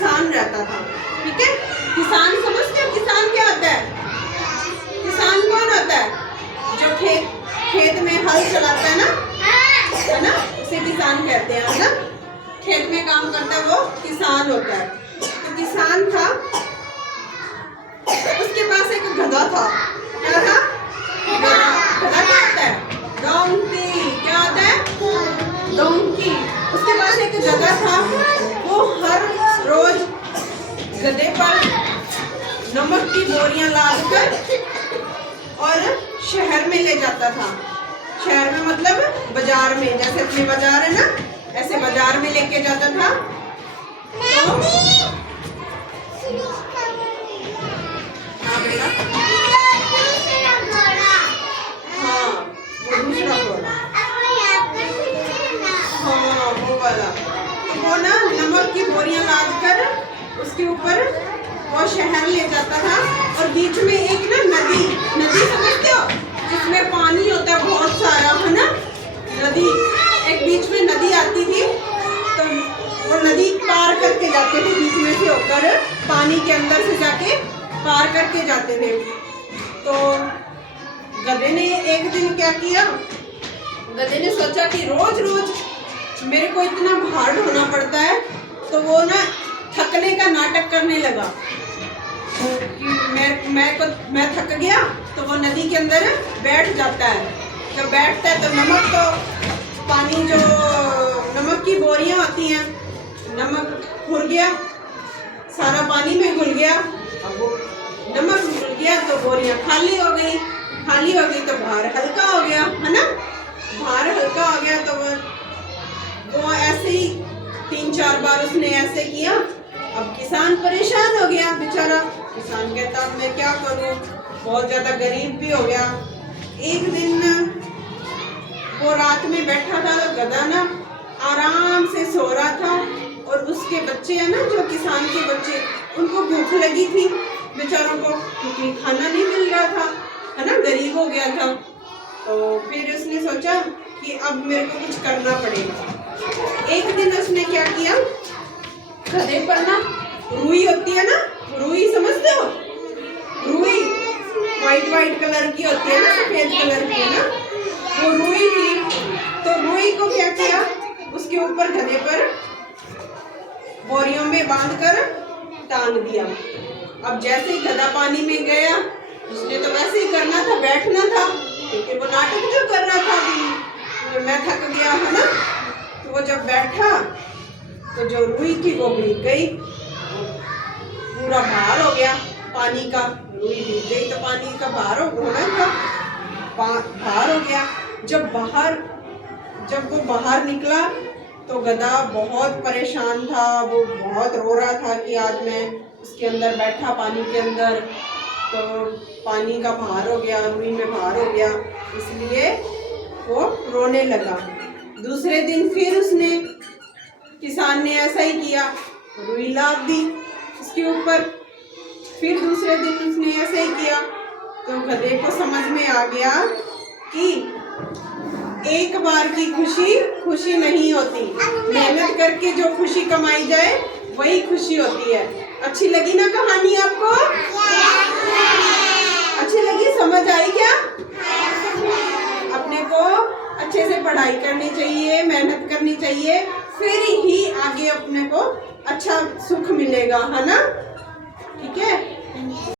किसान रहता था। ठीक है, किसान समझते हो किसान क्या होता है? किसान कौन होता है? जो खेत में हल चलाता है ना, उसे किसान कहते हैं, है ना। खेत में काम करता है वो किसान होता है। तो किसान था, उसके पास एक गधा था। क्या था? गधा क्या होता है? डोंकी। क्या होता है? डोंकी। उसके पास एक गधा था। वो हर रोज गधे पर नमक की बोरियां लादकर और शहर में ले जाता था। शहर में मतलब बाजार में, जैसे अपने बाजार है ना, ऐसे बाजार में लेके जाता था। तो हाँ बेटा, हाँ वो दूसरा घोड़ा, हाँ वो वाला। तो वो ना नमक की बोरियां लाद कर उसके ऊपर वो शहर ले जाता था। और बीच में एक ना नदी समझते हो, जिसमें पानी होता है बहुत सारा, है ना। नदी, एक बीच में नदी आती थी, तो वो नदी पार करके जाते थे, बीच में से होकर पानी के अंदर से जाके पार करके जाते थे। तो गधे ने एक दिन क्या किया, गधे ने सोचा कि रोज रोज मेरे को इतना भार ढोना पड़ता है। तो वो ना थकने का नाटक करने लगा कि मैं थक गया। तो वो नदी के अंदर बैठ जाता है। जब बैठता है तो पानी जो नमक की बोरियां होती हैं, नमक घुल गया, सारा पानी में घुल गया। अब वो नमक घुल गया तो बोरियां खाली हो गई तो भार हल्का हो गया, है ना। भार हल्का हो गया तो वो ऐसे ही 3-4 बार उसने ऐसे किया। अब किसान परेशान हो गया बेचारा। किसान कहता अब मैं क्या करूं, बहुत ज्यादा गरीब भी हो गया। एक दिन वो रात में बैठा था, तो गधा ना आराम से सो रहा था। और उसके बच्चे है ना, जो किसान के बच्चे, उनको भूख लगी थी बेचारों को, क्योंकि खाना नहीं मिल रहा था, है ना, गरीब हो गया था। तो फिर उसने सोचा कि अब मेरे को कुछ करना पड़ेगा। एक दिन उसने क्या किया, गधे पर ना रुई होती है ना, रुई समझते हो? रुई वाइट कलर की होती है ना, सफेद कलर की, है ना, वो रुई थी। तो रुई को क्या किया, उसके ऊपर गधे पर बोरियों में बांधकर टांग दिया। अब जैसे ही गधा पानी में गया, उसने तो वैसे ही करना था, बैठना था, क्योंकि वो नाटक जो कर रहा था अभी, मैं थक गया, है ना। तो वो जब बैठा तो जो रुई थी वो भीग गई, पूरा भार हो गया पानी का। रुई भीग गई तो पानी का भार होना था, भार हो गया। जब वो बाहर निकला तो गधा बहुत परेशान था। वो बहुत रो रहा था कि आज मैं उसके अंदर बैठा, पानी के अंदर, तो पानी का भार हो गया, रुई में भार हो गया, इसलिए वो रोने लगा। दूसरे दिन फिर किसान ने ऐसा ही किया, रुई लाद दी उसके ऊपर। फिर दूसरे दिन उसने ऐसा ही किया। तो गधे को समझ में आ गया कि एक बार की खुशी नहीं होती, मेहनत करके जो खुशी कमाई जाए वही खुशी होती है। अच्छी लगी ना कहानी आपको? अच्छी लगी? समझ आई क्या? अपने को अच्छे से पढ़ाई करनी चाहिए, मेहनत करनी चाहिए, फिर ही आगे अपने को अच्छा सुख मिलेगा, है ना। ठीक है।